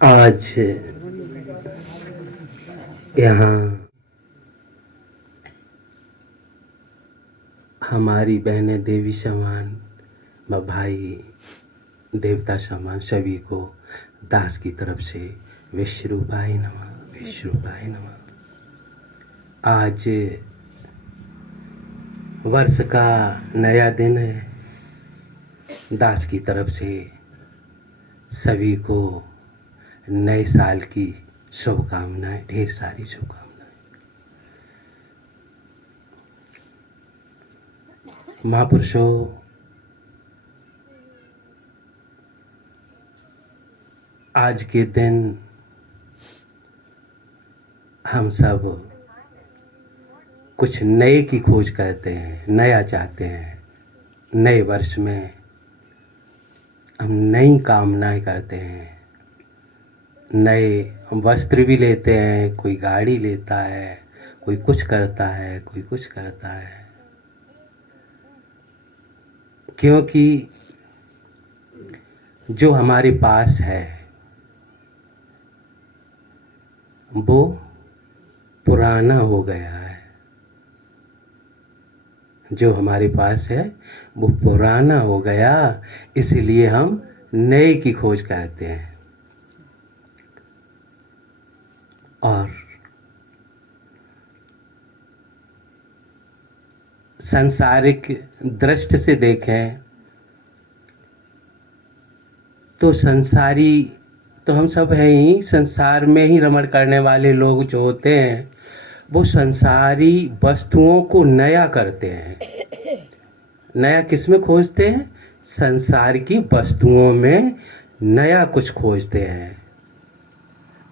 आज यहाँ हमारी बहनें देवी समान व भाई देवता समान सभी को दास की तरफ से विश्वरूपाय नमः, विश्वरूपाय नमः। आज वर्ष का नया दिन है। दास की तरफ से सभी को नए साल की शुभकामनाएं, ढेर सारी शुभकामनाएं। महापुरुषों, आज के दिन हम सब कुछ नए की खोज करते हैं, नया चाहते हैं। नए वर्ष में हम नई कामनाएं करते हैं, नए वस्त्र भी लेते हैं, कोई गाड़ी लेता है, कोई कुछ करता है, कोई कुछ करता है, क्योंकि जो हमारे पास है वो पुराना हो गया है। जो हमारे पास है वो पुराना हो गया, इसलिए हम नए की खोज करते हैं। और सांसारिक दृष्टि से देखें तो संसारी तो हम सब हैं ही। संसार में ही रमण करने वाले लोग जो होते हैं वो संसारी वस्तुओं को नया करते हैं। नया किस में खोजते हैं? संसार की वस्तुओं में नया कुछ खोजते हैं।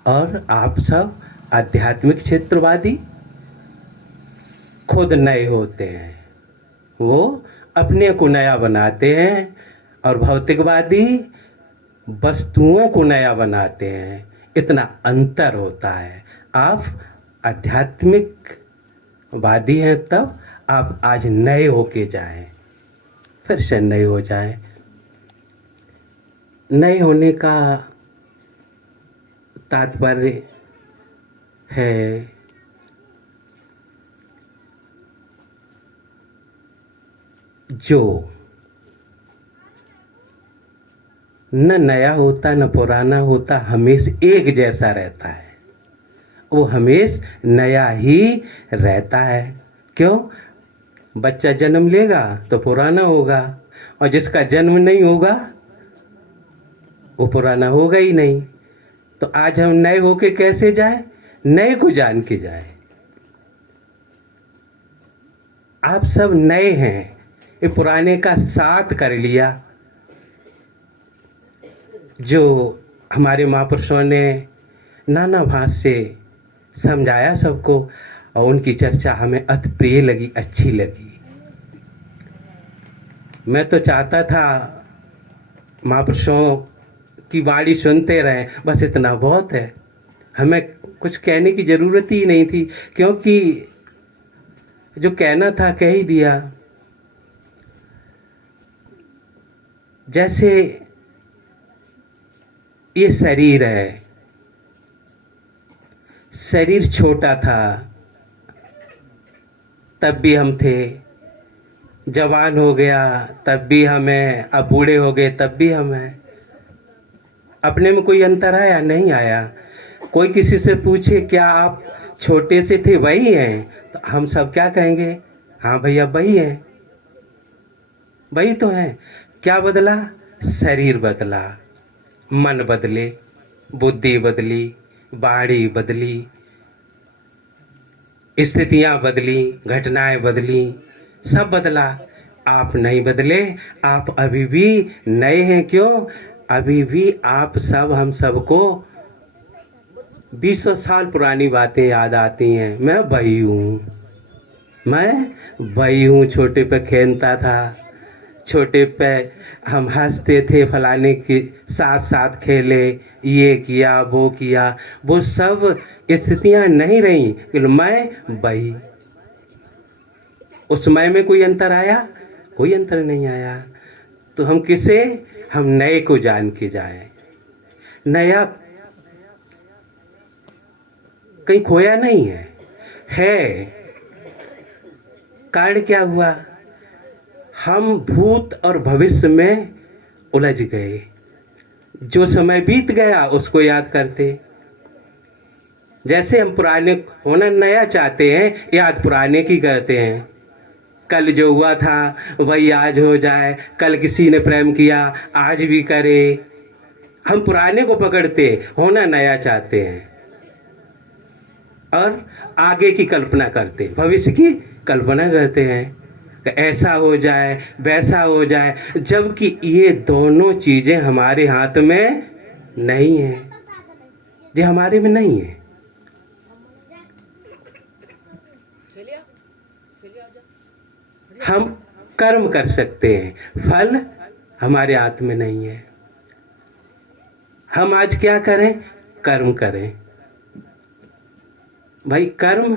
और आप सब आध्यात्मिक क्षेत्रवादी खुद नए होते हैं, वो अपने को नया बनाते हैं। और भौतिकवादी वस्तुओं को नया बनाते हैं। इतना अंतर होता है। आप आध्यात्मिक वादी हैं, तब आप आज नए होके जाएं, फिर से नए हो जाएं। नए होने का तात्पर्य है जो न नया होता न पुराना होता, हमेशा एक जैसा रहता है। वो हमेशा नया ही रहता है। क्यों? बच्चा जन्म लेगा तो पुराना होगा, और जिसका जन्म नहीं होगा वो पुराना होगा ही नहीं। तो आज हम नए होके कैसे जाए? नए को जान के जाए। आप सब नए हैं, ये पुराने का साथ कर लिया। जो हमारे महापुरुषों ने नाना भांत से समझाया सबको, और उनकी चर्चा हमें अति प्रिय लगी, अच्छी लगी। मैं तो चाहता था महापुरुषों की वाणी सुनते रहें, बस इतना बहुत है। हमें कुछ कहने की जरूरत ही नहीं थी, क्योंकि जो कहना था कह ही दिया। जैसे ये शरीर है, शरीर छोटा था तब भी हम थे, जवान हो गया तब भी हमें, अब बूढ़े हो गए तब भी हम हैं। अपने में कोई अंतर आया? नहीं आया। कोई किसी से पूछे क्या आप छोटे से थे वही हैं, तो हम सब क्या कहेंगे? हाँ भैया वही है, वही तो है। क्या बदला? शरीर बदला, मन बदले, बुद्धि बदली, वाणी बदली, स्थितियां बदली, घटनाएं बदली, सब बदला। आप नहीं बदले, आप अभी भी नए हैं। क्यों? अभी भी आप सब, हम सबको 20 साल पुरानी बातें याद आती हैं। मैं वही हूँ, मैं वही हूँ। छोटे पे खेलता था, छोटे पे हम हंसते थे, फलाने के साथ साथ खेले, ये किया वो किया। वो सब स्थितियां नहीं रही, मैं वही। उस समय में कोई अंतर आया? कोई अंतर नहीं आया। तो हम किसे? हम नए को जान के जाए। नया कहीं खोया नहीं है। कारण क्या हुआ, हम भूत और भविष्य में उलझ गए। जो समय बीत गया उसको याद करते। जैसे हम पुराने होना नया चाहते हैं, याद पुराने की करते हैं। कल जो हुआ था वही आज हो जाए, कल किसी ने प्रेम किया आज भी करे। हम पुराने को पकड़ते, होना नया चाहते हैं और आगे की कल्पना करते, भविष्य की कल्पना करते हैं कि ऐसा हो जाए वैसा हो जाए, जबकि ये दोनों चीजें हमारे हाथ में नहीं है। ये हमारे में नहीं है। हम कर्म कर सकते हैं, फल हमारे हाथ में नहीं है। हम आज क्या करें, कर्म करें। भाई कर्म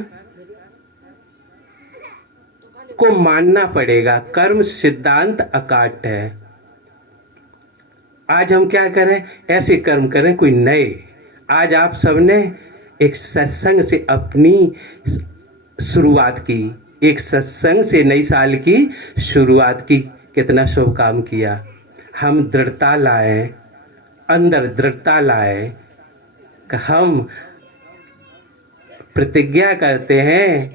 को मानना पड़ेगा, कर्म सिद्धांत अकाट्य है। आज हम क्या करें, ऐसे कर्म करें कोई नए। आज आप सबने एक सत्संग से अपनी शुरुआत की, एक सत्संग से नई साल की शुरुआत की। कितना शुभ काम किया। हम दृढ़ता लाए, अंदर दृढ़ता लाए कि हम प्रतिज्ञा करते हैं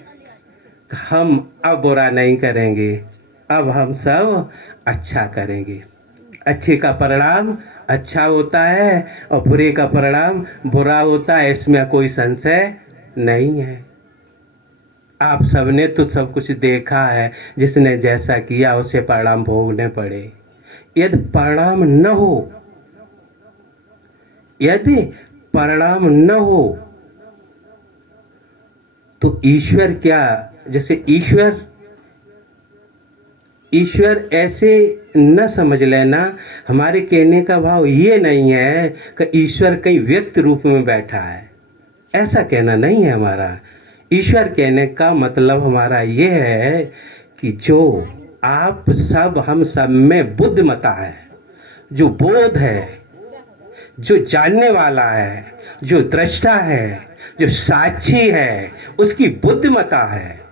कि हम अब बुरा नहीं करेंगे, अब हम सब अच्छा करेंगे। अच्छे का परिणाम अच्छा होता है और बुरे का परिणाम बुरा होता है, इसमें कोई संशय नहीं है। आप सबने तो सब कुछ देखा है, जिसने जैसा किया उसे परिणाम भोगने पड़े। यदि परिणाम न हो, यदि परिणाम न हो तो ईश्वर क्या, जैसे ईश्वर ऐसे न समझ लेना। हमारे कहने का भाव ये नहीं है कि ईश्वर कहीं व्यक्त रूप में बैठा है, ऐसा कहना नहीं है हमारा। ईश्वर कहने का मतलब हमारा ये है कि जो आप सब हम सब में बुद्धिमता है, जो बोध है, जो जानने वाला है, जो दृष्टा है, जो साक्षी है, उसकी बुद्धिमता है।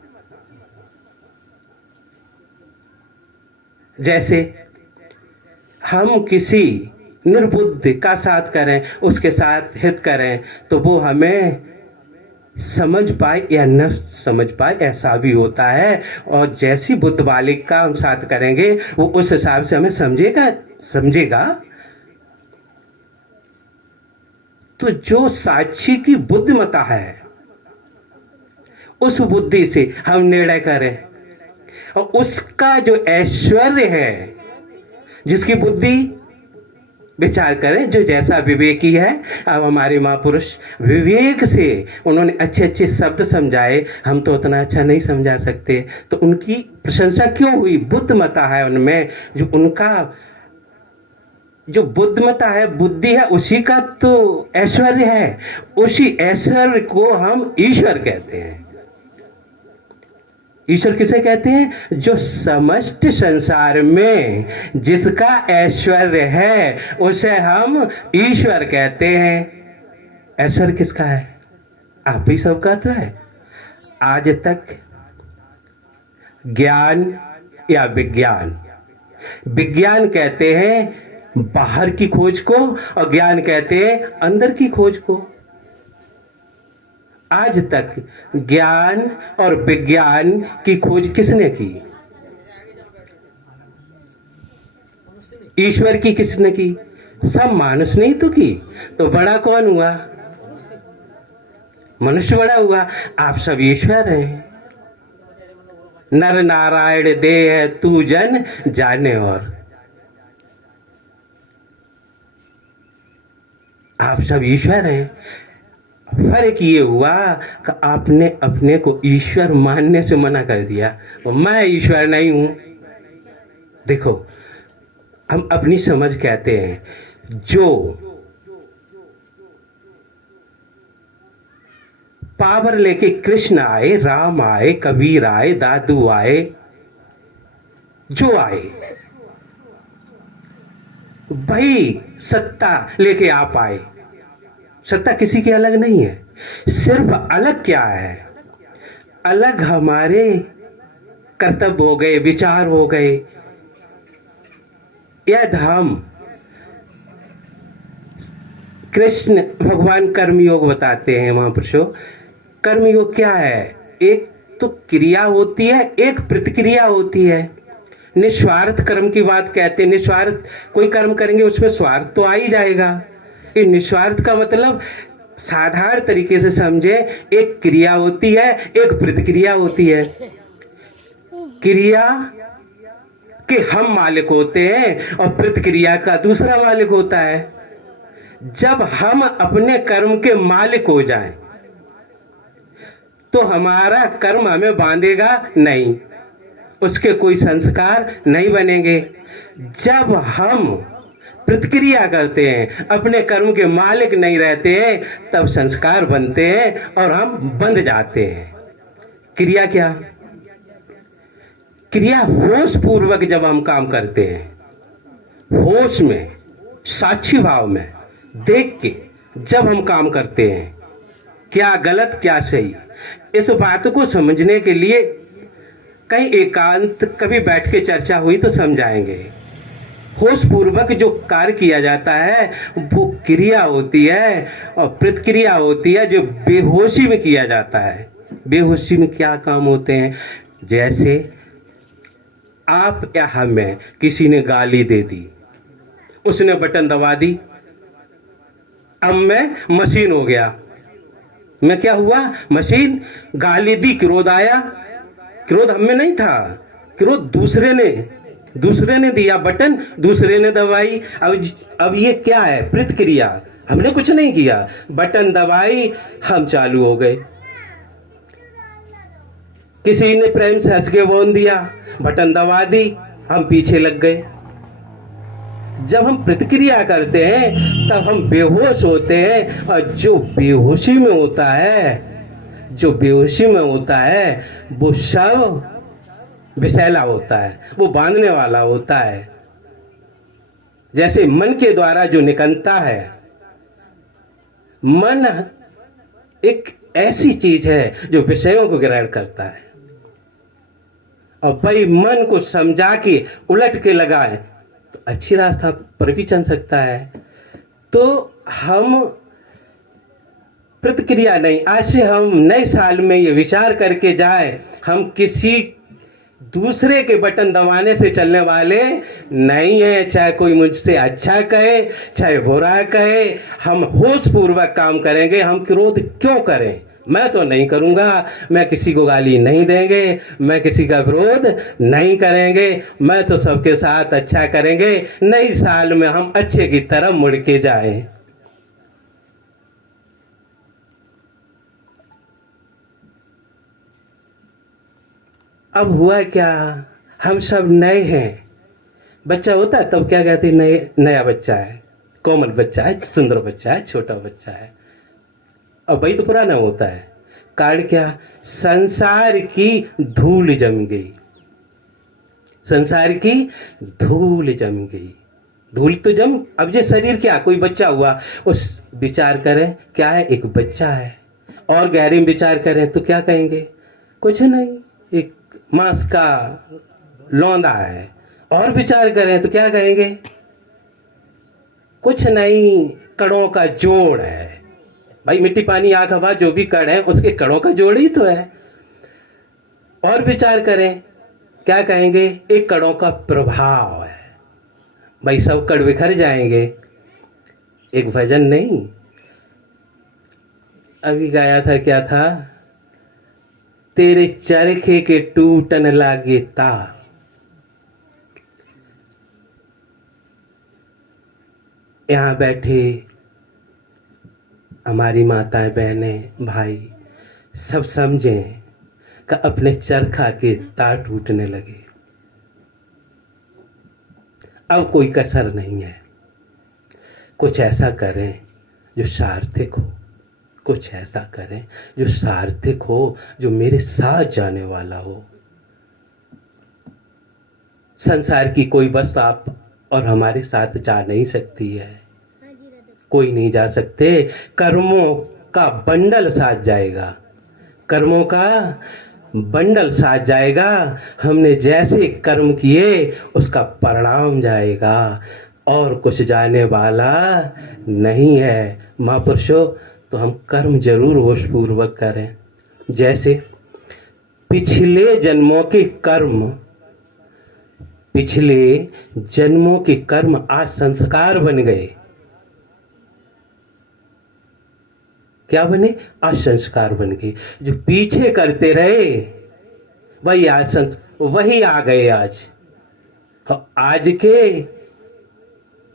जैसे हम किसी निर्बुद्ध का साथ करें, उसके साथ हित करें, तो वो हमें समझ पाए या न समझ पाए, ऐसा भी होता है। और जैसी बुद्ध वाले का हम साथ करेंगे वो उस हिसाब से हमें समझेगा। तो जो साक्षी की बुद्धिमता है, उस बुद्धि से हम निर्णय करें, और उसका जो ऐश्वर्य है, जिसकी बुद्धि विचार करें, जो जैसा विवेकी है। अब हमारे महापुरुष विवेक से उन्होंने अच्छे अच्छे शब्द समझाए, हम तो उतना अच्छा नहीं समझा सकते, तो उनकी प्रशंसा क्यों हुई, बुद्धिमता है उनमें। जो उनका जो बुद्धिमता है, बुद्धि है, उसी का तो ऐश्वर्य है। उसी ऐश्वर्य को हम ईश्वर कहते हैं। ईश्वर किसे कहते हैं, जो समस्त संसार में जिसका ऐश्वर्य है उसे हम ईश्वर कहते हैं। ऐश्वर्य किसका है, आप ही सबका तो है। आज तक ज्ञान या विज्ञान, विज्ञान कहते हैं बाहर की खोज को और ज्ञान कहते हैं अंदर की खोज को। आज तक ज्ञान और विज्ञान की खोज किसने की, ईश्वर की किसने की, सब मानुष ने ही तो की। तो बड़ा कौन हुआ, मनुष्य बड़ा हुआ। आप सब ईश्वर हैं। नर नारायण देह तू जन जाने, और आप सब ईश्वर हैं। फर्क ये हुआ कि आपने अपने को ईश्वर मानने से मना कर दिया, मैं ईश्वर नहीं हूं। देखो, हम अपनी समझ कहते हैं, जो पावर लेके कृष्ण आए, राम आए, कबीर आए, दादू आए, जो आए, वही सत्ता लेके आप आए। सत्ता किसी की अलग नहीं है। सिर्फ अलग क्या है, अलग हमारे कर्तव्य हो गए, विचार हो गए। यदि हम कृष्ण भगवान कर्मयोग बताते हैं महापुरुषों, कर्मयोग क्या है? एक तो क्रिया होती है, एक प्रतिक्रिया होती है। निस्वार्थ कर्म की बात कहते हैं। निस्वार्थ कोई कर्म करेंगे उसमें स्वार्थ तो आ ही जाएगा। ये निस्वार्थ का मतलब साधारण तरीके से समझे, एक क्रिया होती है, एक प्रतिक्रिया होती है। क्रिया के हम मालिक होते हैं और प्रतिक्रिया का दूसरा मालिक होता है। जब हम अपने कर्म के मालिक हो जाएं, तो हमारा कर्म हमें बांधेगा नहीं, उसके कोई संस्कार नहीं बनेंगे। जब हम प्रतिक्रिया करते हैं, अपने कर्म के मालिक नहीं रहते हैं, तब संस्कार बनते हैं और हम बंध जाते हैं। क्रिया क्या? क्रिया होश पूर्वक जब हम काम करते हैं, होश में, साक्षी भाव में देख के जब हम काम करते हैं, क्या गलत क्या सही, इस बात को समझने के लिए कहीं एकांत कभी बैठ के चर्चा हुई तो समझाएंगे। होश पूर्वक जो कार्य किया जाता है वो क्रिया होती है, और प्रतिक्रिया होती है जो बेहोशी में किया जाता है। बेहोशी में क्या काम होते हैं? जैसे आप या हमें किसी ने गाली दे दी, उसने बटन दबा दी, अब मैं मशीन हो गया। मैं क्या हुआ? मशीन। गाली दी, क्रोध आया, क्रोध हमें नहीं था, क्रोध दूसरे ने दिया, बटन दूसरे ने दबाई। अब ये क्या है? प्रतिक्रिया। हमने कुछ नहीं किया, बटन दबाई, हम चालू हो गए। किसी ने प्रेम से हंस के बोल दिया, बटन दबा दी, हम पीछे लग गए। जब हम प्रतिक्रिया करते हैं तब हम बेहोश होते हैं, और जो बेहोशी में होता है वो सब विषैला होता है, वो बांधने वाला होता है। जैसे मन के द्वारा जो निकलता है, मन एक ऐसी चीज है जो विषयों को ग्रहण करता है, और भाई मन को समझा के उलट के लगाए तो अच्छी रास्ता पर भी चल सकता है। तो हम प्रतिक्रिया नहीं, आज से हम नए साल में ये विचार करके जाए, हम किसी दूसरे के बटन दबाने से चलने वाले नहीं है। चाहे कोई मुझसे अच्छा कहे, चाहे बुरा कहे, हम होश पूर्वक काम करेंगे। हम क्रोध क्यों करें? मैं तो नहीं करूंगा, मैं किसी को गाली नहीं देंगे, मैं किसी का विरोध नहीं करेंगे, मैं तो सबके साथ अच्छा करेंगे। नए साल में हम अच्छे की तरफ मुड़ के जाएं। अब हुआ क्या? हम सब नए हैं। बच्चा होता है तब क्या कहते हैं? नया बच्चा है, कोमल बच्चा है, सुंदर बच्चा है, छोटा बच्चा है। और वही तो पुराना होता है। कारण क्या? संसार की धूल जम गई, संसार की धूल जम गई। धूल तो जम, अब ये शरीर क्या, कोई बच्चा हुआ, उस विचार करें क्या है? एक बच्चा है। और गहरे में विचार करें तो क्या कहेंगे? कुछ नहीं, एक मांस का लौंदा है। और विचार करें तो क्या कहेंगे? कुछ नहीं, कणों का जोड़ है। भाई मिट्टी पानी आग हवा जो भी कण है उसके कणों का जोड़ ही तो है। और विचार करें क्या कहेंगे? एक कणों का प्रभाव है। भाई सब कण बिखर जाएंगे। एक भजन नहीं अभी गाया था, क्या था? तेरे चरखे के टूटन लागे तार, यहां बैठे हमारी माताएं, बहनें, भाई सब समझें कि अपने चरखा के तार टूटने लगे। अब कोई कसर नहीं है। कुछ ऐसा करें जो सार्थक हो, कुछ ऐसा करें जो सार्थक हो, जो मेरे साथ जाने वाला हो। संसार की कोई वस्तु आप और हमारे साथ जा नहीं सकती है। कोई नहीं जा सकते। कर्मों का बंडल साथ जाएगा, कर्मों का बंडल साथ जाएगा। हमने जैसे कर्म किए उसका परिणाम जाएगा, और कुछ जाने वाला नहीं है। महापुरुषों, तो हम कर्म जरूर होशपूर्वक करें। जैसे पिछले जन्मों के कर्म, पिछले जन्मों के कर्म आज संस्कार बन गए। क्या बने? आज संस्कार बन गए। जो पीछे करते रहे वही आज वही आ गए।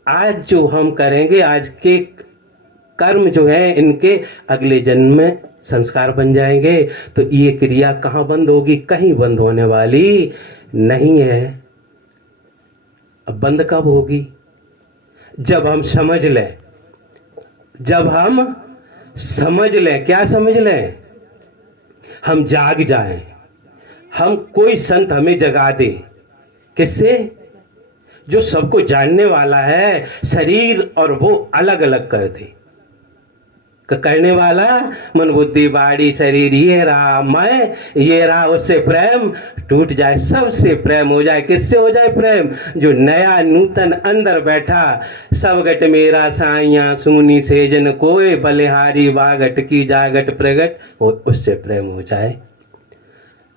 आज जो हम करेंगे, आज के कर्म जो है इनके अगले जन्म में संस्कार बन जाएंगे। तो ये क्रिया कहाँ बंद होगी? कहीं बंद होने वाली नहीं है। अब बंद कब होगी? जब हम समझ लें, जब हम समझ लें। क्या समझ लें? हम जाग जाएं, हम कोई संत हमें जगा दे। किससे? जो सबको जानने वाला है, शरीर और वो अलग अलग कर दे। करने वाला मन बुद्धि बाड़ी शरीर, ये रहा मैं, ये रहा, उससे प्रेम टूट जाए, सबसे प्रेम हो जाए। किससे हो जाए प्रेम? जो नया नूतन अंदर बैठा, सब गट मेरा साइया सुनी सेजन कोय, बलिहारी बागट की जागट प्रगट, उससे प्रेम हो जाए।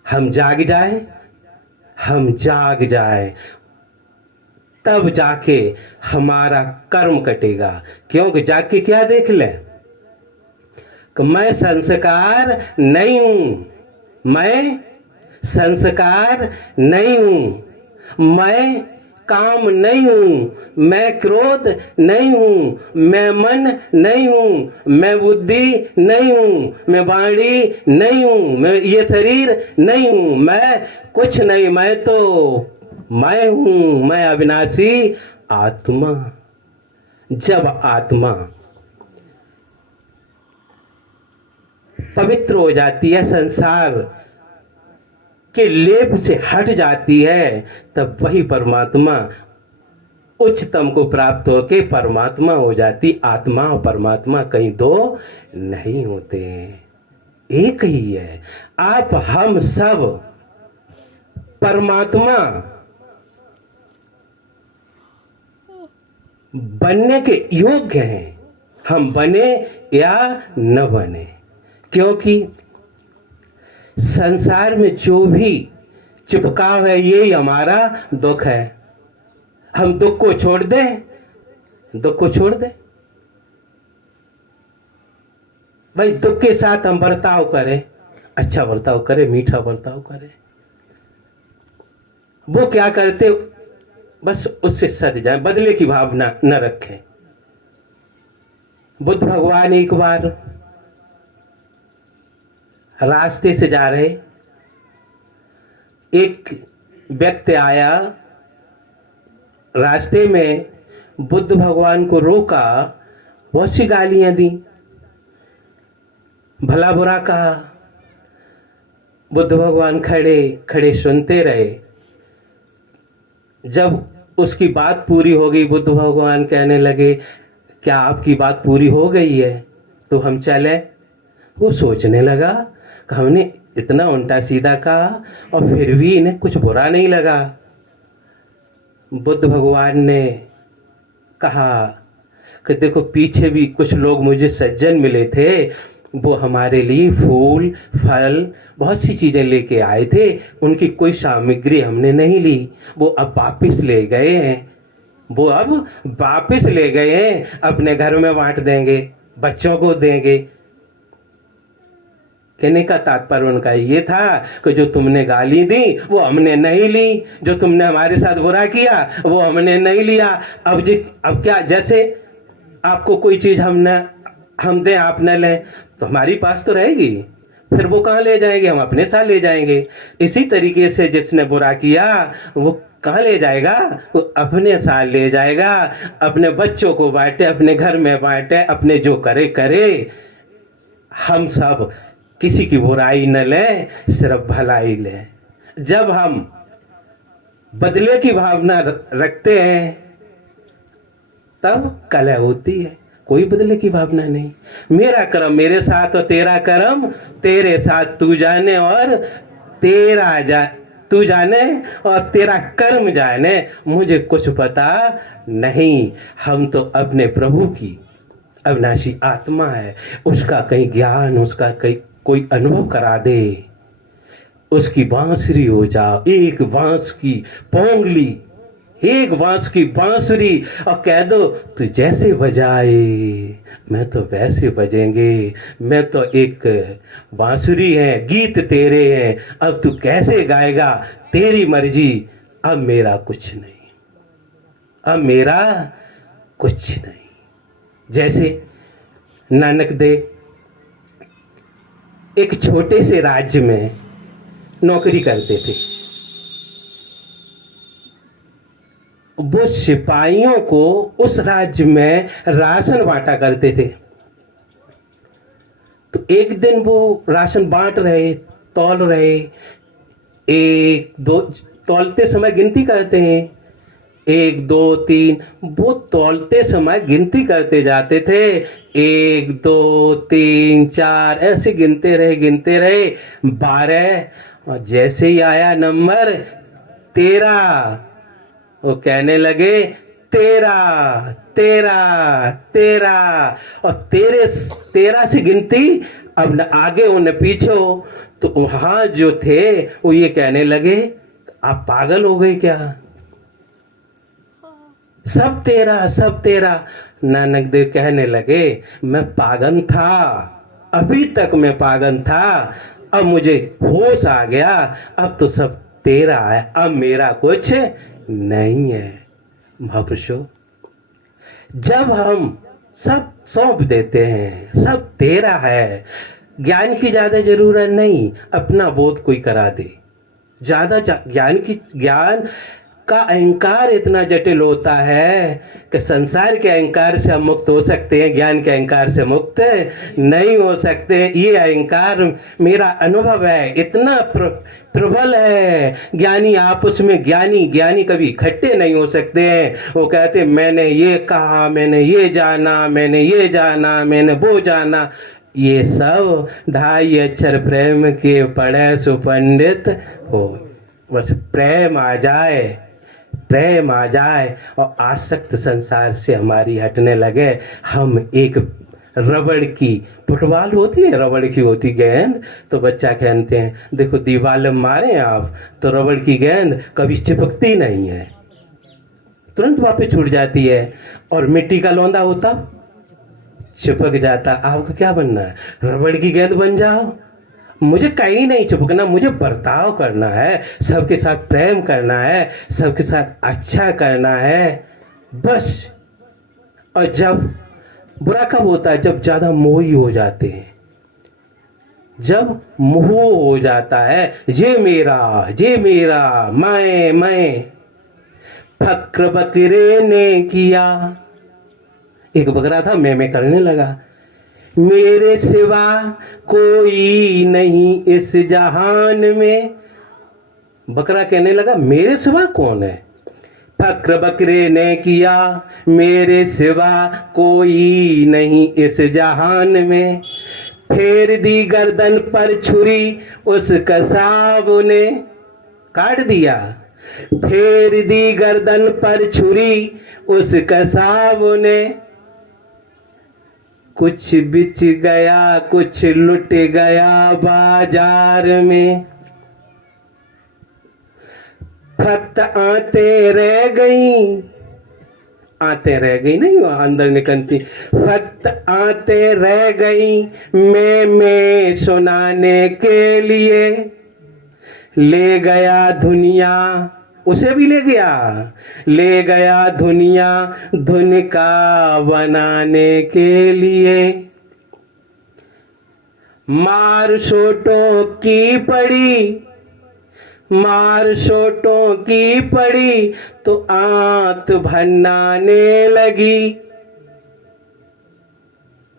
हम जाग जाए, हम जाग जाए, तब जाके हमारा कर्म कटेगा। क्योंकि जाग के क्या देख लें कि मैं संस्कार नहीं हूं, मैं संस्कार नहीं हूं, मैं काम नहीं हूं, मैं क्रोध नहीं हूं, मैं मन नहीं हूं, मैं बुद्धि नहीं हूं, मैं वाणी नहीं हूं, मैं ये शरीर नहीं हूं, मैं कुछ नहीं। मैं तो मैं हूं, मैं अविनाशी आत्मा। जब आत्मा पवित्र हो जाती है, संसार के लेप से हट जाती है, तब वही परमात्मा उच्चतम को प्राप्त होके परमात्मा हो जाती। आत्मा और परमात्मा कहीं दो नहीं होते हैं, एक ही है। आप हम सब परमात्मा बनने के योग्य हैं, हम बने या न बने। क्योंकि संसार में जो भी चिपकाव है यही हमारा दुख है। हम दुख को छोड़ दें, दुख को छोड़ दें भाई, दुख के साथ हम बर्ताव करें, अच्छा बर्ताव करें, मीठा बर्ताव करें। वो क्या करते? बस उससे सद जाए, बदले की भावना न रखें। बुद्ध भगवान एक बार रास्ते से जा रहे, एक व्यक्ति आया, रास्ते में बुद्ध भगवान को रोका, बहुत सी गालियां दी, भला बुरा कहा। बुद्ध भगवान खड़े खड़े सुनते रहे। जब उसकी बात पूरी हो गई, बुद्ध भगवान कहने लगे, क्या आपकी बात पूरी हो गई है तो हम चले? वो सोचने लगा कि हमने इतना उल्टा सीधा कहा और फिर भी इन्हें कुछ बुरा नहीं लगा। बुद्ध भगवान ने कहा कि देखो, पीछे भी कुछ लोग मुझे सज्जन मिले थे, वो हमारे लिए फूल फल बहुत सी चीजें लेके आए थे, उनकी कोई सामग्री हमने नहीं ली, वो अब वापस ले गए हैं, वो अब वापस ले गए हैं, अपने घर में बांट देंगे, बच्चों को देंगे। कहने का तात्पर्य उनका ये था कि जो तुमने गाली दी वो हमने नहीं ली, जो तुमने हमारे साथ बुरा किया वो हमने नहीं लिया। अब क्या, जैसे आपको कोई चीज हम दें, आप न लें, तो हमारी पास तो रहेगी, फिर वो कहाँ ले जाएंगे? हम अपने साथ ले जाएंगे। इसी तरीके से जिसने बुरा किया वो कहाँ ले जाएगा? वो अपने साथ ले जाएगा, अपने बच्चों को बांटे, अपने घर में बांटे, अपने जो करे करे। हम सब किसी की बुराई न लें, सिर्फ भलाई लें। जब हम बदले की भावना रखते हैं तब कलह होती है, कोई बदले की भावना नहीं। मेरा कर्म मेरे साथ और तेरा कर्म तेरे साथ, तू जाने और तू जाने और तेरा कर्म जाने, मुझे कुछ पता नहीं। हम तो अपने प्रभु की अविनाशी आत्मा है, उसका कहीं ज्ञान, उसका कहीं कोई अनुभव करा दे, उसकी बांसुरी हो जाओ, एक बांस की पोंगली, एक बांस की बांसुरी, और कह दो तू जैसे बजाए मैं तो वैसे बजेंगे, मैं तो एक बांसुरी है, गीत तेरे हैं, अब तू कैसे गाएगा, तेरी मर्जी, अब मेरा कुछ नहीं, अब मेरा कुछ नहीं। जैसे नानक देव एक छोटे से राज्य में नौकरी करते थे। वो सिपाहियों को उस राज्य में राशन बांटा करते थे। तो एक दिन वो राशन बांट रहे, तौल रहे, एक दो, तौलते समय गिनती करते हैं, 1 2 3, वो तौलते समय गिनती करते जाते थे, 1 2 3 4, ऐसे गिनते रहे 12, और जैसे ही आया नंबर 13, वो कहने लगे 13 13 13, और 13 से गिनती अब न आगे हो न पीछे हो। तो वहां जो थे वो ये कहने लगे आप पागल हो गए क्या, सब 13 सब 13। नानक देव कहने लगे मैं पागल था, अभी तक मैं पागल था, अब मुझे होश आ गया, अब तो सब 13 है, अब मेरा कुछ नहीं है। महापुरुषों, जब हम सब सौंप देते हैं, सब 13 है, ज्ञान की ज्यादा जरूरत नहीं, अपना बोध कोई करा दे। ज्यादा ज्ञान का अहंकार इतना जटिल होता है कि संसार के अहंकार से हम मुक्त हो सकते हैं, ज्ञान के अहंकार से मुक्त नहीं हो सकते। ये अहंकार मेरा अनुभव है, इतना प्रबल है। ज्ञानी आपस में ज्ञानी कभी इकट्ठे नहीं हो सकते हैं। वो कहते मैंने ये कहा, मैंने ये जाना, मैंने ये जाना, मैंने वो जाना, ये सब 2.5 अक्षर प्रेम के पढ़े सुपंडित हो। बस प्रेम आ जाए, प्रेम आ जाए और आसक्त संसार से हमारी हटने लगे। हम एक रबड़ की फुटबॉल होती है, रबड़ की होती गेंद, तो बच्चा खेलते हैं, देखो दीवार मारे आप तो रबड़ की गेंद कभी चिपकती नहीं है, तुरंत वापस छूट जाती है, और मिट्टी का लौंदा होता चिपक जाता। आपको क्या बनना है, रबड़ की गेंद बन जाओ। मुझे कहीं नहीं चिपकना, मुझे बर्ताव करना है, सबके साथ प्रेम करना है, सबके साथ अच्छा करना है, बस। और जब बुरा कब होता है, जब ज्यादा मोही हो जाते हैं, जब मोह हो जाता है, ये मेरा मैं। फक्र बकरे ने किया, एक बकरा था मैं करने लगा, मेरे सिवा कोई नहीं इस जहान में। बकरा कहने लगा मेरे सिवा कौन है। फक्र बकरे ने किया, मेरे सिवा कोई नहीं इस जहान में। फेर दी गर्दन पर छुरी, उस कसाब ने काट दिया। फेर दी गर्दन पर छुरी, उस कसाब ने। कुछ बिच गया, कुछ लुट गया बाजार में। फक्त आते रह गई नहीं, वहां अंदर निकलती। फक्त आते रह गई मैं सुनाने के लिए। ले गया दुनिया, उसे भी ले गया दुनिया धुन का बनाने के लिए। मार सोटों की पड़ी तो आंत भन्नाने लगी।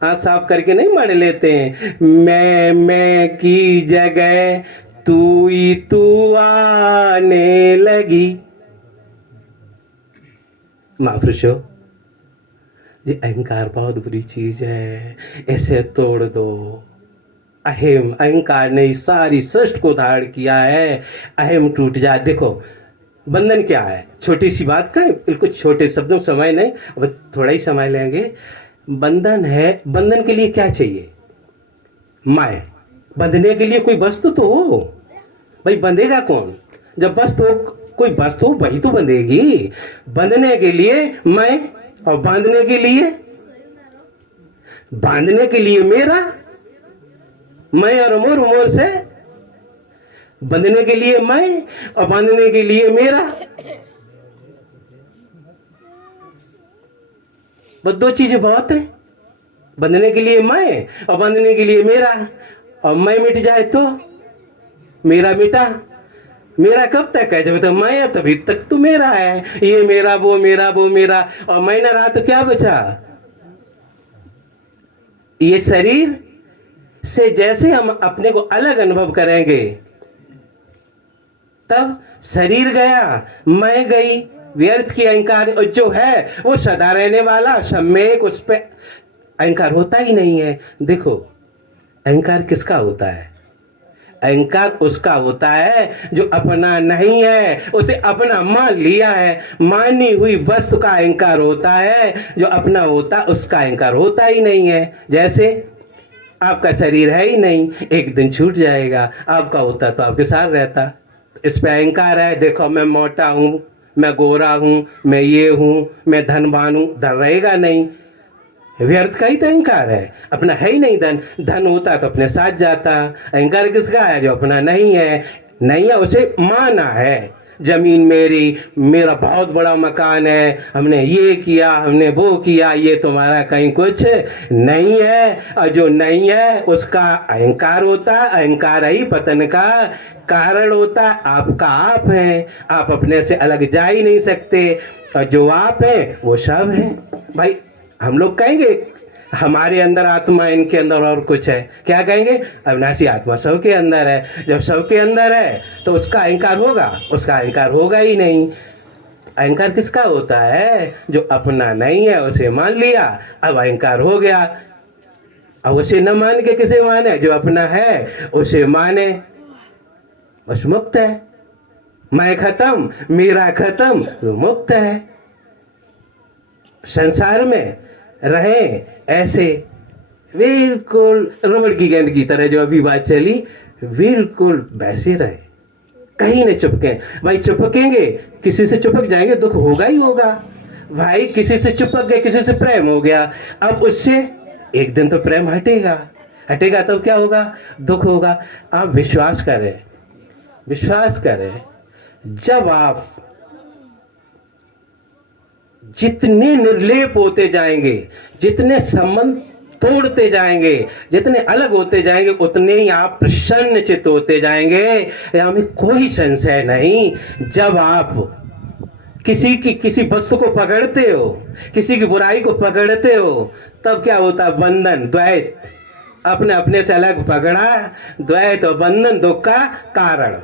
हाँ, साफ करके नहीं मार लेते हैं। मैं की जगह तू ही तू आने लगी। महापुरुषों, ये अहंकार बहुत बुरी चीज है, इसे तोड़ दो। अहम अहंकार ने सारी सृष्टि को धारण किया है, अहम टूट जाए। देखो बंधन क्या है, छोटी सी बात का, बिल्कुल छोटे शब्दों में, समय नहीं, अब थोड़ा ही समय लेंगे। बंधन है, बंधन के लिए क्या चाहिए? माया। बंधने के लिए कोई वस्तु तो हो, भाई बंधेगा कौन? जब वस्तु हो, कोई वस्तु हो वही तो बंधेगी। बंधने के लिए मैं, और बांधने के लिए मेरा, मैं और मोर, मोर से बंधने के लिए मैं और बांधने के लिए मेरा। बस दो चीजें बहुत है, बंधने के लिए मैं और बांधने के लिए मेरा। और मैं मिट जाए तो मेरा मिटा। मेरा कब तक है? जब तक मैं है तभी तक तो मेरा है। ये मेरा, वो मेरा, वो मेरा, और मैं ना रहा तो क्या बचा? ये शरीर से जैसे हम अपने को अलग अनुभव करेंगे, तब शरीर गया, मैं गई, व्यर्थ की अहंकार। और जो है वो सदा रहने वाला, सम्यक, उस पे अहंकार होता ही नहीं है। देखो अहंकार किसका होता है? अहंकार उसका होता है जो अपना नहीं है, उसे अपना मान लिया है। मानी हुई वस्तु का अहंकार होता है, जो अपना होता उसका अहंकार होता ही नहीं है। जैसे आपका शरीर है ही नहीं, एक दिन छूट जाएगा, आपका होता तो आपके साथ रहता। इस पे अहंकार है, देखो मैं मोटा हूं, मैं गोरा हूं, मैं ये हूं, मैं धनवान हूं। धन रहेगा नहीं, व्यर्थ का ही तो अहंकार है, अपना है ही नहीं धन। धन होता तो अपने साथ जाता। अहंकार किसका है? जो अपना नहीं है। नहीं है उसे माना है, जमीन मेरी, मेरा बहुत बड़ा मकान है, हमने ये किया, हमने वो किया, ये तुम्हारा कहीं कुछ नहीं है। और जो नहीं है उसका अहंकार होता है। अहंकार ही पतन का कारण होता है। आपका आप है, आप अपने से अलग जा ही नहीं सकते। और जो आप है वो सब है। भाई हम लोग कहेंगे हमारे अंदर आत्मा, इनके अंदर और कुछ है, क्या कहेंगे? अविनाशी आत्मा सबके अंदर है। जब सबके अंदर है तो उसका अहंकार होगा? उसका अहंकार होगा ही नहीं। अहंकार किसका होता है? जो अपना नहीं है उसे मान लिया, अब अहंकार हो गया। अब उसे न मान के किसे माने? जो अपना है उसे माने, बस मुक्त है। मैं खत्म, मेरा खत्म, तो मुक्त है। संसार में रहे ऐसे बिल्कुल रबड़ की गेंद की तरह, जो अभी बात चली, बिल्कुल वैसे रहे, कहीं न चिपके। भाई चिपकेंगे, किसी से चिपक जाएंगे, दुख होगा ही होगा। भाई किसी से चिपक गए, किसी से प्रेम हो गया, अब उससे एक दिन तो प्रेम हटेगा, हटेगा तब क्या होगा? दुख होगा। आप विश्वास करें, विश्वास करें, जब आप जितने निर्लेप होते जाएंगे, जितने संबंध तोड़ते जाएंगे, जितने अलग होते जाएंगे, उतने ही आप प्रसन्न चित्त होते जाएंगे। हमें कोई संशय नहीं। जब आप किसी वस्तु को पकड़ते हो, किसी की बुराई को पकड़ते हो, तब क्या होता? बंधन, द्वैत। अपने अपने से अलग पकड़ा, द्वैत और बंधन दुख का कारण।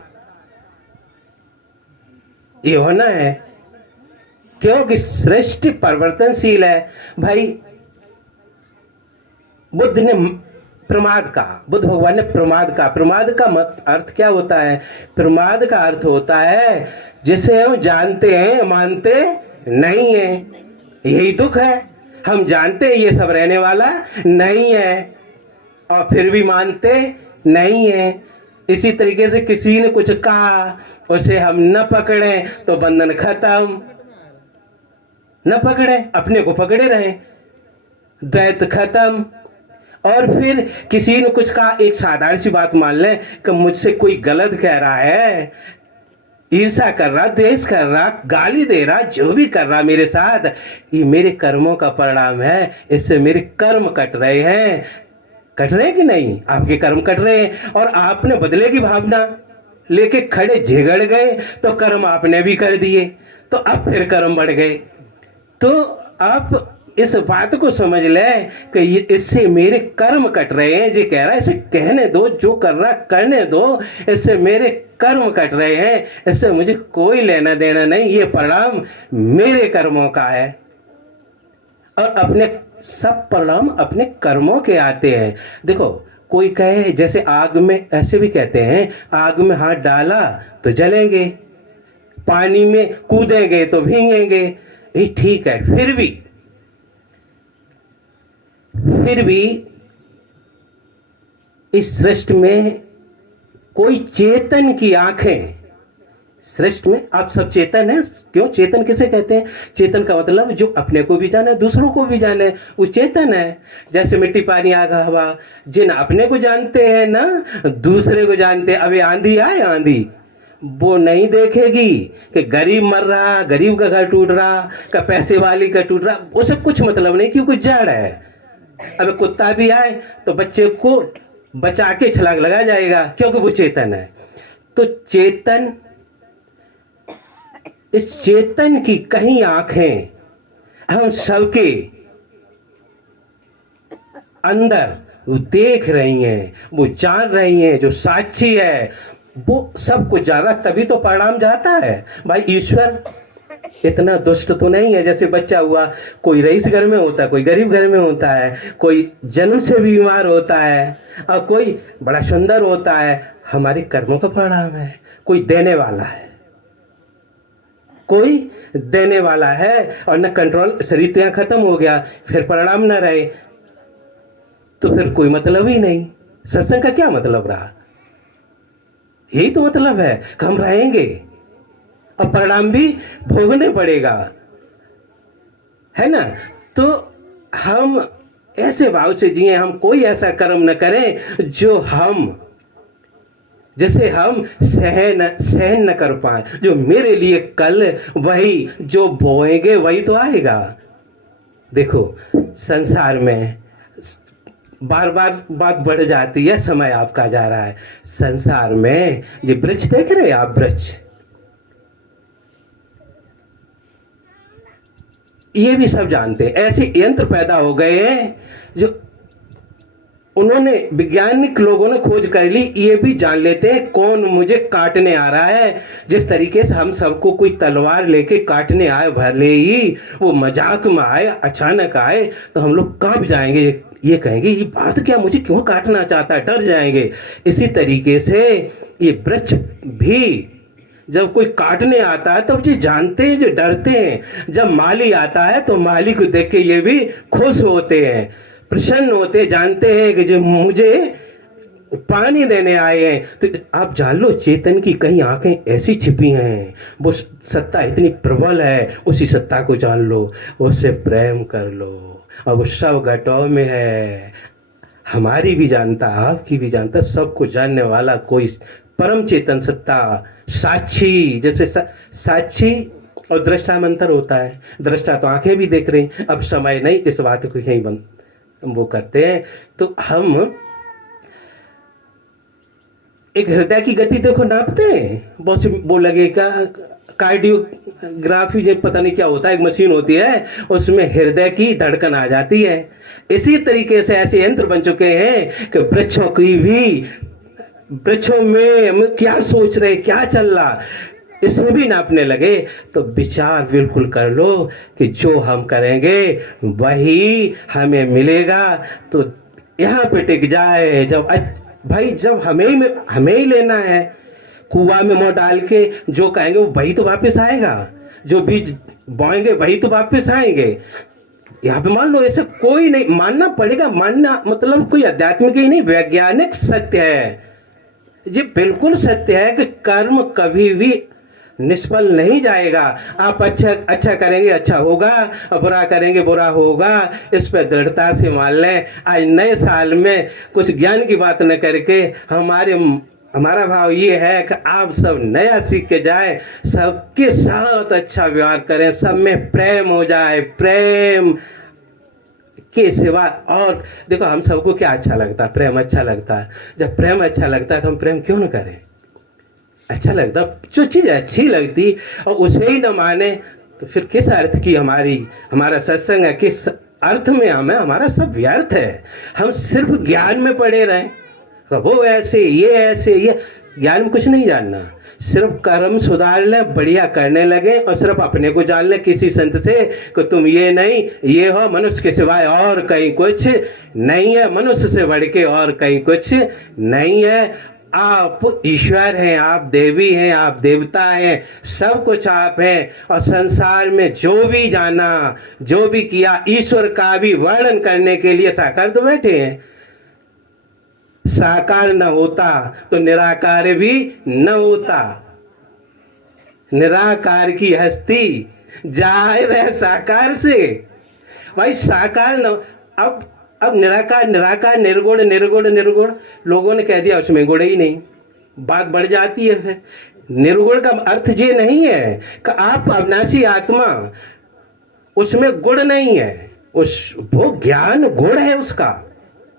ये होना है, क्योंकि सृष्टि परिवर्तनशील है। भाई बुद्ध ने प्रमाद कहा, बुद्ध भगवान ने प्रमाद कहा। प्रमाद का अर्थ क्या होता है? प्रमाद का अर्थ होता है जिसे हम जानते हैं मानते नहीं है। यही दुख है, हम जानते हैं ये सब रहने वाला नहीं है और फिर भी मानते नहीं है। इसी तरीके से किसी ने कुछ कहा, उसे हम न पकड़े तो बंधन खत्म। न पकड़े, अपने को पकड़े रहे, द्वैत खत्म। और फिर किसी ने कुछ कहा, एक साधारण सी बात मान लें कि मुझसे कोई गलत कह रहा है, ईर्ष्या कर रहा, द्वेष कर रहा, गाली दे रहा, जो भी कर रहा मेरे साथ, ये मेरे कर्मों का परिणाम है। इससे मेरे कर्म कट रहे हैं। कट रहे कि नहीं? आपके कर्म कट रहे हैं। और आपने बदले की भावना लेके खड़े झिगड़ गए तो कर्म आपने भी कर दिए, तो अब फिर कर्म बढ़ गए। तो आप इस बात को समझ लें कि इससे मेरे कर्म कट रहे हैं। जी कह रहा है इसे कहने दो, जो कर रहा करने दो, इससे मेरे कर्म कट रहे हैं, इससे मुझे कोई लेना देना नहीं, ये परिणाम मेरे कर्मों का है। और अपने सब परिणाम अपने कर्मों के आते हैं। देखो, कोई कहे जैसे आग में, ऐसे भी कहते हैं, आग में हाथ डाला तो जलेंगे, पानी में कूदेंगे तो भीगेंगे। ये ठीक है, फिर भी इस सृष्टि में कोई चेतन की आंखें, सृष्टि में आप सब चेतन है। क्यों चेतन किसे कहते हैं? चेतन का मतलब जो अपने को भी जाने, दूसरों को भी जाने, वो चेतन है। जैसे मिट्टी, पानी, आग, हवा, जिन अपने को जानते हैं ना, दूसरे को जानते हैं। अभी आंधी आए, आंधी वो नहीं देखेगी कि गरीब मर रहा, गरीब का घर टूट रहा, का पैसे वाली का टूट रहा, उसे कुछ मतलब नहीं, क्योंकि जड़ है। अब कुत्ता भी आए तो बच्चे को बचा के छलांग लगा जाएगा, क्योंकि वो चेतन है। तो चेतन, इस चेतन की कहीं आंखें हम सबके अंदर वो देख रही हैं, वो जान रही हैं। जो साक्षी है वो सब कुछ जान रहा, तभी तो परिणाम जाता है। भाई ईश्वर इतना दुष्ट तो नहीं है। जैसे बच्चा हुआ, कोई रईस घर में होता है, कोई गरीब घर में होता है, कोई जन्म से भी बीमार होता है और कोई बड़ा सुंदर होता है। हमारे कर्मों का परिणाम है। कोई देने वाला है, कोई देने वाला है, और न कंट्रोल, शरीर तो यहाँ खत्म हो गया, फिर परिणाम न रहे तो फिर कोई मतलब ही नहीं। सत्संग का क्या मतलब रहा? यही तो मतलब है कि हम रहेंगे और परिणाम भी भोगने पड़ेगा, है ना। तो हम ऐसे भाव से जिए, हम कोई ऐसा कर्म न करें जो जैसे हम सहन न कर पाए। जो मेरे लिए कल वही जो बोएंगे वही तो आएगा। देखो, संसार में बार बार बात बढ़ जाती है, समय आपका जा रहा है। संसार में ये वृक्ष देख रहे हैं आप, वृक्ष, ये भी सब जानते हैं। ऐसे यंत्र पैदा हो गए हैं जो उन्होंने, वैज्ञानिक लोगों ने खोज कर ली, ये भी जान लेते हैं कौन मुझे काटने आ रहा है। जिस तरीके से हम सबको कोई तलवार लेके काटने आए, भले ही वो मजाक में आए, अचानक आए, तो हम लोग कांप जाएंगे, ये कहेंगे ये बात क्या, मुझे क्यों काटना चाहता है, डर जाएंगे। इसी तरीके से ये वृक्ष भी जब कोई काटने आता है तब ये जानते हैं, जो डरते हैं। जब माली आता है तो माली को देख के ये भी खुश होते हैं, प्रसन्न होते, जानते हैं कि जो मुझे पानी देने आए हैं। तो आप जान लो, चेतन की कई आंखें ऐसी छिपी हैं, वो सत्ता इतनी प्रबल है, उसी सत्ता को जान लो, उससे प्रेम कर लो। और वो सब घटों में है, हमारी भी जानता, आपकी भी जानता, सबको जानने वाला कोई परम चेतन सत्ता, साक्षी। जैसे साक्षी और दृष्टा में अंतर होता है। दृष्टा तो आंखें भी देख रही, अब समय नहीं इस बात को यही वो करते हैं। तो हम एक हृदय की गति देखो नापते हैं, बहुत से वो लगेगा कार्डियोग्राफी, जो पता नहीं क्या होता है, एक मशीन होती है, उसमें हृदय की धड़कन आ जाती है। इसी तरीके से ऐसे यंत्र बन चुके हैं कि वृक्षों की भी, वृक्षों में हम क्या सोच रहे, क्या चल रहा, इसमें भी नापने लगे। तो विचार बिल्कुल कर लो कि जो हम करेंगे वही हमें मिलेगा। तो यहाँ पे टिक जाए। जब भाई जब हमें ही लेना है, कुआं में मुंह डाल के जो कहेंगे वो वही तो वापस आएगा, जो बीज बोएंगे वही तो वापस आएंगे। यहाँ पे मान लो, ऐसे कोई नहीं, मानना पड़ेगा। मानना मतलब कोई आध्यात्मिक ही नहीं, वैज्ञानिक सत्य है। ये बिल्कुल सत्य है कि कर्म कभी भी निष्फल नहीं जाएगा। आप अच्छा करेंगे अच्छा होगा, और बुरा करेंगे बुरा होगा। इस पर दृढ़ता से मान लें। आज नए साल में कुछ ज्ञान की बात न करके हमारा भाव ये है कि आप सब नया सीख के जाए, सबके साथ अच्छा व्यवहार करें, सब में प्रेम हो जाए। प्रेम के सिवा और देखो, हम सबको क्या अच्छा लगता है? प्रेम अच्छा लगता है। जब प्रेम अच्छा लगता है तो हम प्रेम क्यों न करें? अच्छा लगता, जो चीज अच्छी लगती और उसे ही न माने तो फिर किस अर्थ की हमारा सत्संग है? किस अर्थ में हमारा सब व्यर्थ है। हम सिर्फ ज्ञान में पड़े रहें, वो ऐसे ये ऐसे, ये ज्ञान में कुछ नहीं जानना, सिर्फ कर्म सुधार ले, बढ़िया करने लगे और सिर्फ अपने को जान ले किसी संत से कि तुम ये नहीं, ये हो, मनुष्य के सिवाय और कहीं कुछ नहीं है, मनुष्य से बढ़ के और कहीं कुछ नहीं है। आप ईश्वर हैं, आप देवी हैं, आप देवता हैं, सब कुछ आप हैं। और संसार में जो भी जाना, जो भी किया, ईश्वर का भी वर्णन करने के लिए साकार तो बैठे हैं। साकार न होता तो निराकार भी न होता। निराकार की हस्ती जाहिर है साकार से। भाई साकार न, अब निराकार निराकार, निर्गुण निर्गुण निर्गुण, लोगों ने कह दिया उसमें गुण ही नहीं, बात बढ़ जाती है। फिर निर्गुण का अर्थ ये नहीं है कि आप अविनाशी आत्मा, उसमें गुण नहीं है, उस वो ज्ञान गुण है उसका,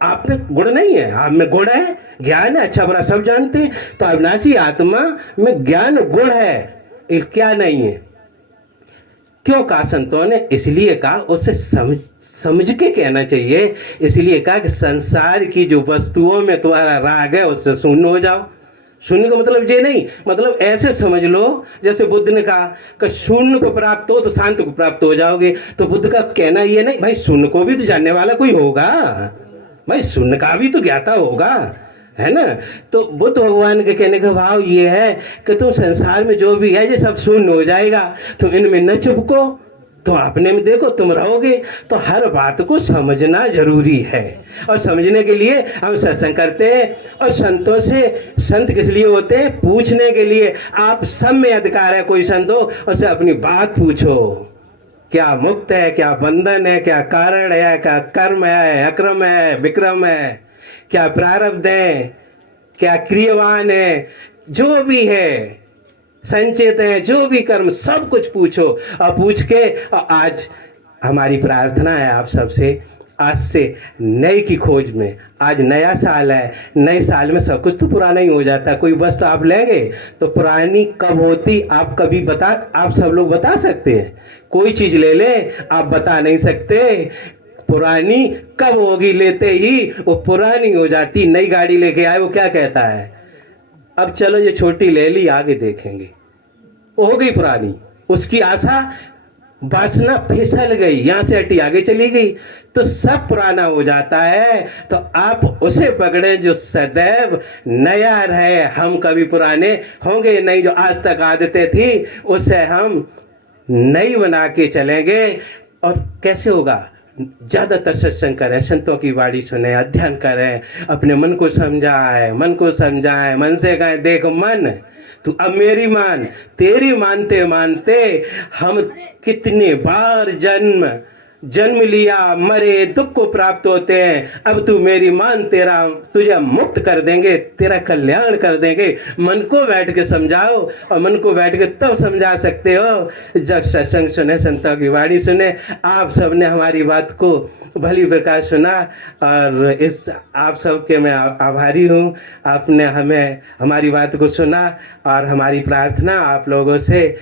आप में गुण नहीं है, आप में गुण है, ज्ञान है, अच्छा बुरा सब जानते हैं। तो अविनाशी आत्मा में ज्ञान गुण है, क्या नहीं है। क्यों कहा संतों ने? इसलिए कहा उसे समझ के कहना चाहिए। इसलिए कहा कि संसार की जो वस्तुओं में तुम्हारा राग है उससे शून्य हो जाओ। शून्य का मतलब ये नहीं, मतलब ऐसे समझ लो जैसे बुद्ध ने कहा कि शून्य को प्राप्त हो तो शांति को प्राप्त हो जाओगे। तो बुद्ध का कहना ये नहीं, भाई शून्य को भी तो जानने वाला कोई होगा, भाई शून्य का भी तो ज्ञाता होगा, है ना। तो बुद्ध भगवान के कहने का भाव ये है कि तुम संसार में जो भी है ये सब शून्य हो जाएगा, तुम इनमें न चिपको, तो अपने में देखो, तुम रहोगे। तो हर बात को समझना जरूरी है, और समझने के लिए हम सत्संग करते हैं। और संतों से, संत किस लिए होते हैं? पूछने के लिए। आप सब में अधिकार है, कोई संत हो उससे अपनी बात पूछो, क्या मुक्त है, क्या बंधन है, क्या कारण है, क्या कर्म है, अक्रम है, विक्रम है, क्या प्रारब्ध है, क्या क्रियवान है, जो भी है, संचित है, जो भी कर्म, सब कुछ पूछो। और पूछ के, और आज हमारी प्रार्थना है आप सबसे, आज से नए की खोज में। आज नया साल है, नए साल में सब कुछ तो पुराना ही हो जाता है। कोई वस्तु आप लेंगे तो पुरानी कब होती आप कभी बता, आप सब लोग बता सकते हैं? कोई चीज ले ले आप बता नहीं सकते पुरानी कब होगी, लेते ही वो पुरानी हो जाती। नई गाड़ी लेके आए, वो क्या कहता है, अब चलो ये छोटी ले ली, आगे देखेंगे, वो हो गई पुरानी। उसकी आशा, वासना फिसल गई, यहां से हटी आगे चली गई, तो सब पुराना हो जाता है। तो आप उसे पकड़े जो सदैव नया रहे। हम कभी पुराने होंगे नहीं, जो आज तक आदतें थी उसे हम नई बना के चलेंगे। और कैसे होगा? ज्यादातर सत्संग करें, संतों की वाणी सुने, अध्ययन करें, अपने मन को समझाए, मन को समझाए, मन से कहें देख मन तू अब मेरी मान, तेरी मानते मानते हम कितने बार जन्म लिया, मरे, दुख को प्राप्त होते हैं। अब तू मेरी मान, तेरा तुझे मुक्त कर देंगे, तेरा कल्याण कर देंगे। मन को बैठ के समझाओ, और मन को बैठ के तब समझा सकते हो जब सत्संग सुने, संतों की वाणी सुने। आप सबने हमारी बात को भली प्रकार सुना, और इस आप सबके मैं आभारी हूँ। आपने हमें हमारी बात को सुना, और हमारी प्रार्थना आप लोगों से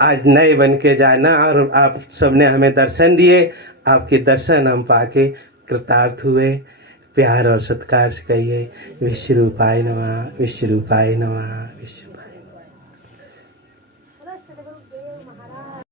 आज नए बन के जाना, और आप सबने हमें दर्शन दिए। आपके दर्शन हम पाके कृतार्थ हुए। प्यार और सत्कार से कहिए विश्व रूपाय नमः, विश्व रूपाय नमः, विश्व रूपाय।